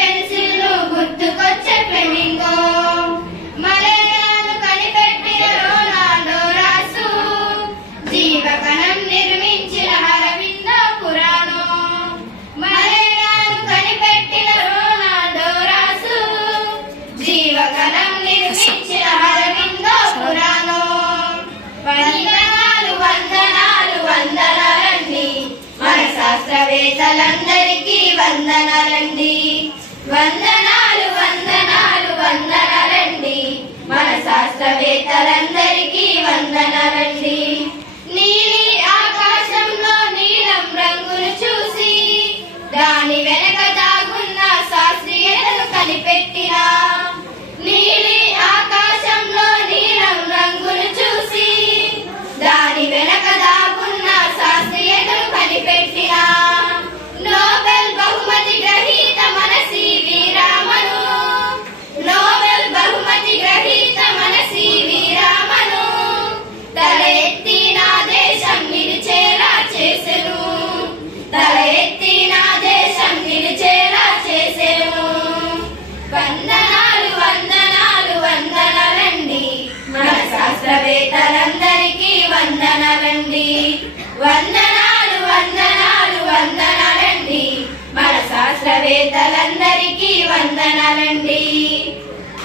Pencil గుర్తుకొచ్చే flamingo, మలేరియాను కనిపెట్టిన Ronaldo రాసు, జీవకణం నిర్మించిన అరవిందో పురాణో. మలేరియాను కనిపెట్టిన రొనాల్డో రాసు, జీవకణం నిర్మించిన అరవిందో పురాణో. వందనాలు వందనాలు వందనాలండి మన శాస్త్రవేత్తలందరికీ వందనాలండి. వందనాలు వందనాలు వందనాలండి మన శాస్త్రవేత్తలందరికీ వందనాలండి. నీలి ఆకాశంలో నీలం రంగును చూసి దాని వెనక దాగున్న శాస్త్రీయతను కనిపెట్టిన, నీలి ఆకాశంలో నీలం రంగును చూసి దాని వెనక దాగున్న శాస్త్రీయతను కనిపెట్టిన నోబెల్ బహుమతి గ్రహీత మన సివి రామను, నోబెల్ బహుమతి గ్రహీత మన సివి రామను తల ఎత్తి నా దేశం నిలిచేలా చేసెను, తల ఎత్తి నా దేశం నిలిచేలా చేసెను. వందనాలు వందనాలు వందనాలండి మన శాస్త్రవేత్తలందరికీ వందనాలండి. వందనాలు వందనాలు వందనాలండి మన శాస్త్రవేత్తలందరికీ వందనాలండి.